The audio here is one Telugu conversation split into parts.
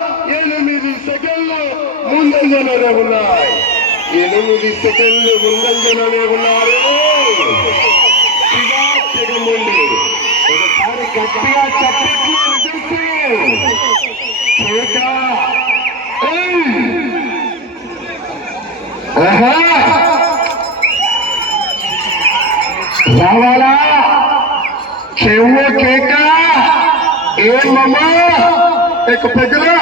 8 సెకండ్లు ముందంజలోనే ఉన్నాయి. 8 సెకండ్లు ముందంజలోనే ఉన్నారు. శివాజగముండి ఒకసారి గట్టిగా చప్పట్లు రావాలా చెవు కేక ఏమమ్మా एक పెద్దగా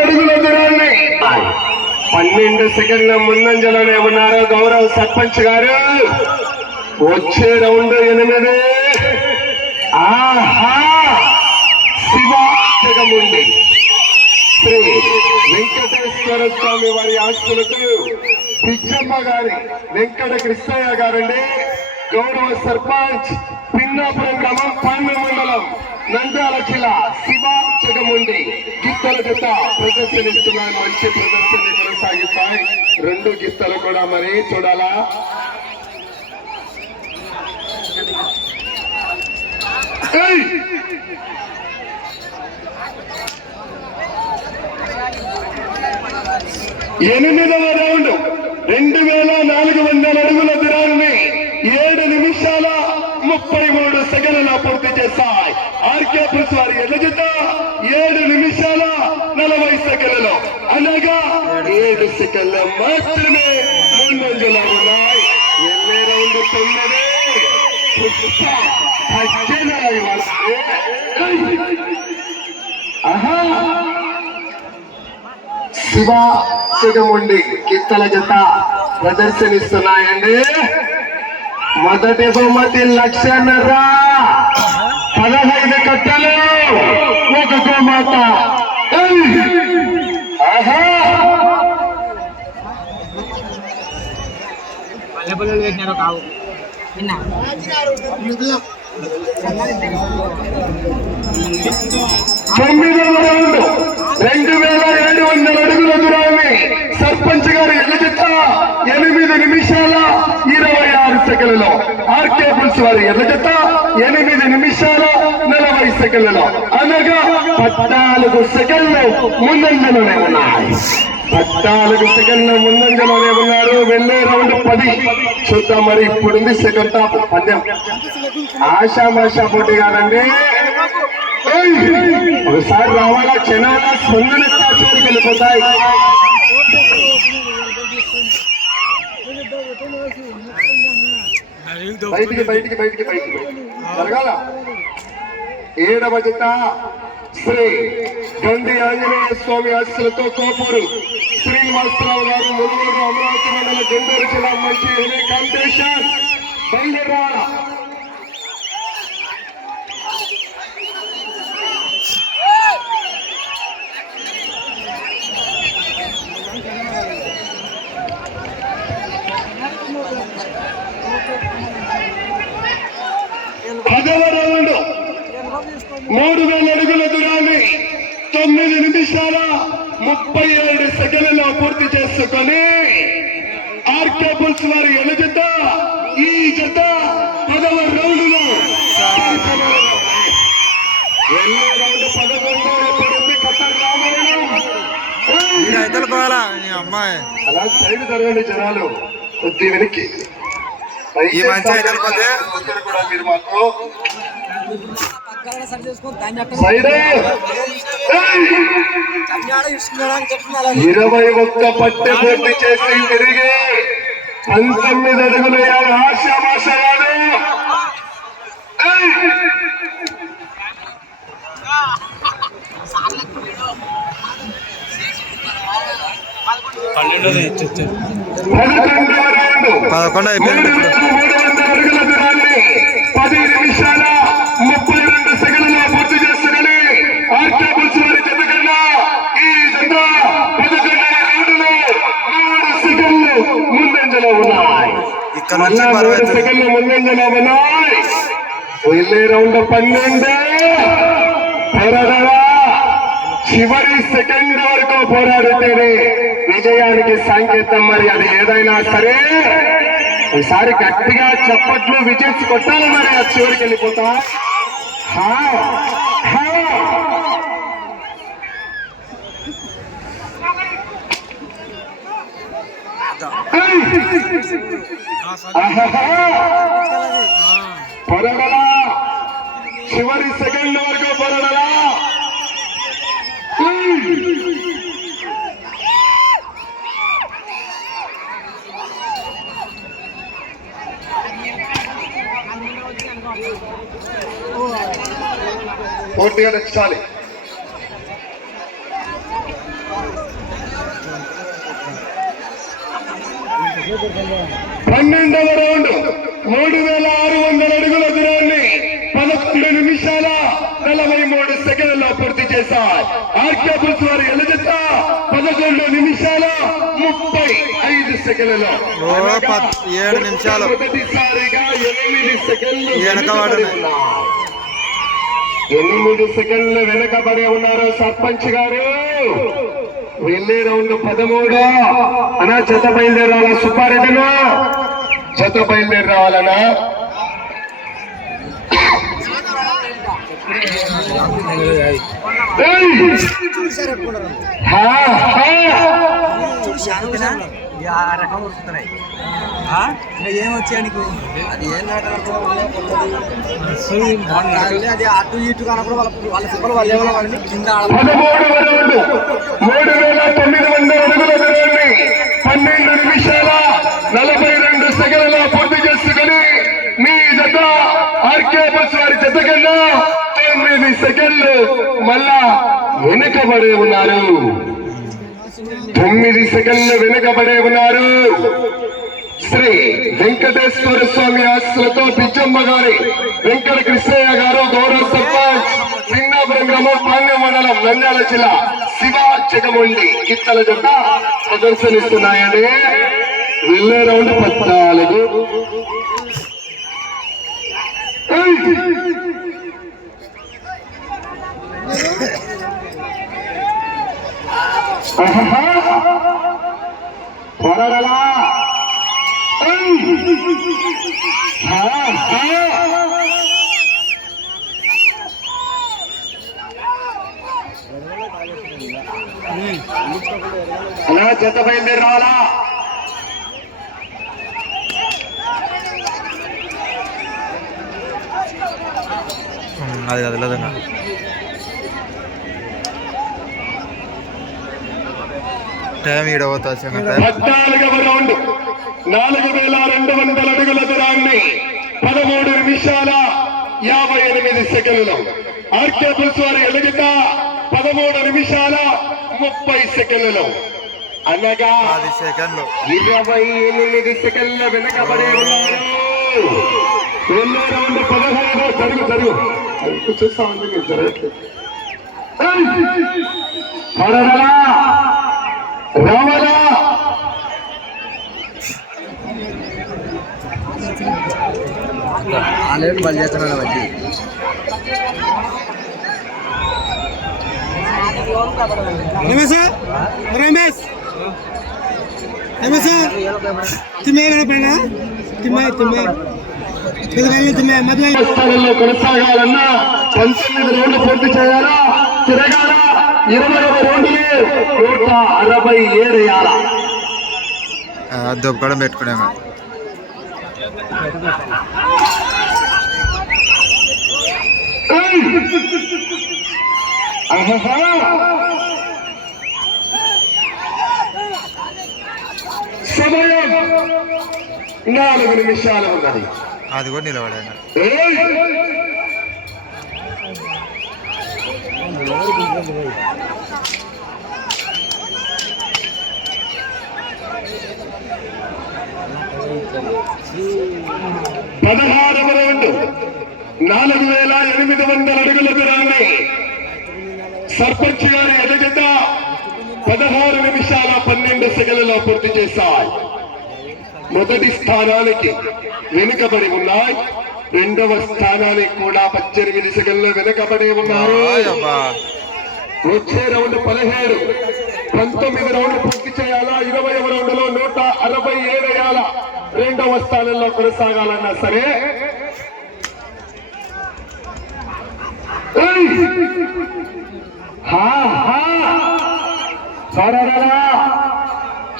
అడుగుల దూరాన్ని 12 సెకండ్ల ముందంజలోనే ఉన్నారు గౌరవ్ సర్పంచ్ గారు. వచ్చే రౌండ్ 8. ఆహా శివాజగముండి శ్రీ వెంకటేశ్వర స్వామి వారి ఆస్తులకు పిచ్చమ్మ గారి వెంకట కృష్ణయ్య గారండి. గౌరవ సర్పంచ్ పిన్నాపురం గ్రామం పాండ్య మండలం నంద్యాల జిల్లా శివాజగముండి గిత్తల జత ప్రదర్శనిస్తున్నాయి. మంచి ప్రదర్శన కొనసాగిస్తాయి 2 గిత్తలు కూడా. మరి చూడాలా ఎనిమిదవ రౌండ్ 2400 అడుగుల దూరాన్ని 7 నిమిషాల 33 సెకండ్ల పూర్తి చేస్తాయి. ఆర్కే పుల్స్ వారి ఎదుట 7 నిమిషాల 40 సెకండ్లలో అనగా 7 సెకండ్లు మాత్రమే ముందంజలో ఉన్నాయి. వెళ్ళే రౌండ్ 9. శివాజగముండి గిత్తల జత ప్రదర్శనిస్తున్నాయండి. మొదటి బహుమతి 1,00,000. 15 కట్టలు 1 గోమాత. కావు 9వ రౌండ్ 2700 అడుగుల దూరాన్ని సర్పంచ్ గారు ఎల్లజెత్త 8 నిమిషాల 26 సెకండ్లలో. ఆర్కే పుల్స్ వారి ఎల్లజెత్త 8 నిమిషాల 40 సెకండ్లలో అనగా 14 సెకండ్లు ముందంజలోనే ఉన్నాయి. 14 సెకండ్ల ముందంజలోనే ఉన్నారు. వెళ్ళే రౌండ్ 10. చూద్దాం మరి ఇప్పుడుంది సెకండ్ టాప్ పద్యం. ఆశామాషా పోటీ కాదండి. ఒకసారి రావాలా జనాల స్పందన స్థాయికి వెళ్ళిపోతాయి. బయటికి జరగాల. 7వ జత శ్రీ గండి ఆంజనేయ స్వామి ఆశలతో కోపూరు శ్రీనివాసరావు గారు మునుగోడు అమరావతి మండల గుంటూరు జిల్లా మంచి కాంపిటీషన్ బయలుదేరాల. పదవ రౌండ్ 3000 అడుగుల దూరాన్ని 9 నిమిషాల 37 సెకండ్లలో పూర్తి చేసుకొని ఆర్కే పుల్స్ వారి ఎలుజత ఈ జత 10వ రౌండ్లో వెళ్ళే రౌండ్ 11 ఖతర్ రామాయణం. అలా సైడ్ జరగండి జనాలు కొద్ది వెనక్కి కూడా మీరు మాత్రం 21 పట్టె పూర్తి చేసి తిరిగి 19 అడుగుల ఆశామాషగాడు. పదకొండు అయిపోయింది. 10 నిమిషాల 32 సెకండ్లలో పూర్తి చేసుకుని ఆర్కే పుల్స్ వారి జత కన్నా ఈ జత 11వ రౌండ్లో 3 సెకండ్లు ముందంజలో ఉన్నాయి. 3 సెకండ్లు ముందంజలో ఉన్నాయి. వెళ్ళే రౌండ్ 12. పోరాడరా చివరి సెకండ్ వరకు పోరాడితేనే విజయానికి సంకేతం. మరి అది ఏదైనా సరే ఈసారి గట్టిగా చప్పట్లు విజయ్ కొట్టాలి. మరి ఆ చివరికి వెళ్ళిపోతా. పోరాడలా చివరి సెకండ్ వరకు పోరాడలా. పూర్తిగా నచ్చాలి. పన్నెండవ రౌండ్ 3600 అడుగుల దూరాన్ని 11 నిమిషాల 43 సెకండ్లలో పూర్తి చేశారు. ఆర్కే పుల్స్ వారి ఎలజెత్త 11 నిమిషాల 35 సెకండ్లలో 7 నిమిషాలు మొదటిసారిగా 8 సెకండ్లు 8 సెకండ్లు వెనకబడి ఉన్నారు సర్పంచ్ గారు. వెళ్ళే రౌండ్ 13. అనా జత బయలుదేరి రావాలా సుబ్బారెడ్డిను? జత బయలుదేరి రావాలనా? ఏమొచ్చా నీకు? అది ఏం అది అటు ఇటు కానప్పుడు వాళ్ళ సిబ్బలు వాళ్ళు ఏమన్నా వాళ్ళని కింద 13,900 అడుగుల దూరాన్ని 12 నిమిషాల 42 సెకండ్లలో పూర్తి చేసుకుని మీ జత ఆర్కే బస్ వారి జత కన్నా 9 సెకండ్లు మళ్ళా వెనుకబడి ఉన్నారు. 9 సెకండ్లు వెనుకబడే ఉన్నారు. శ్రీ వెంకటేశ్వర స్వామి ఆస్తులతో పిచ్చమ్మ గారి వెంకట కృష్ణయ్య గారు గౌరవ సర్పంచ్ లింగాపురం గ్రామం పాండ్య మండలం నంద్యాల జిల్లా శివ చెగమొండి కిత్తల జత ప్రదర్శనిస్తున్నాయండి. వెళ్ళే రౌండ్ 14. పోరాడలా అలా జత బయలుదేరి రావాలా? అది అది లేదన్నా టైం ఈడవుతా. 14వ రౌండ్ 4200 అడుగుల దూరాన్ని 13 నిమిషాల 58 సెకండ్లలో ఆర్కే పుల్స్ వారి ఎలుగుత 13 నిమిషాల 30 సెకండ్లలో అనగా 10 సెకండ్లు 28 సెకండ్ల వెనకబడే ఉన్నారు. వెళ్ళే రౌండ్ 15. జరుగు చూస్తామండి మీరు జరగట్లేదు. పడరా రావాలా? ఆల్రెడీ బలి చేస్తున్నాడు వచ్చి రమేష్ స్థానంలో కొనసాగాలన్నా 19 రౌండ్లు పూర్తి చేయాలా? తిరగాల 20 రౌండ్లు 167 వేయాలా? దొబ్బడం పెట్టుకున్నాము. సమయం 4 నిమిషాలు ఉన్నది. అది కూడా నిలబడాను. పదహారవ రౌండ్ 4800 అడుగుల దూరాన్ని సర్పంచ్ గారి ఎదుగుత 16 నిమిషాల 12 సెకండ్లలో పూర్తి చేశాయి. మొదటి స్థానానికి వెనుకబడి ఉన్నాయి రెండవ స్థానానికి కూడా 18 సెకండ్లు వెనుకబడి ఉన్నారు. అబ్బా వచ్చే రౌండ్ 17, 19 రౌండ్లు పూర్తి చేయాలా, 20వ రౌండ్ లో 167 వేయాలా. రెండవ స్థానంలో కొనసాగాలన్నా సరే. పోరాడాలా,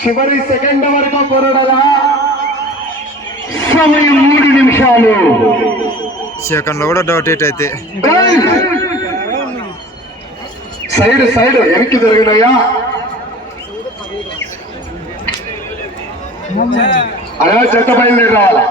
చివరి సెకండ్ వరకు పోరాడాలా. సమయం 3 నిమిషాలు. సెకండ్ లో కూడా డౌట్ ఎయిట్ అయితే సైడ్ వెనక్కి జరిగినాయా. అలా చెత్త బయలుదేరి రావాలా.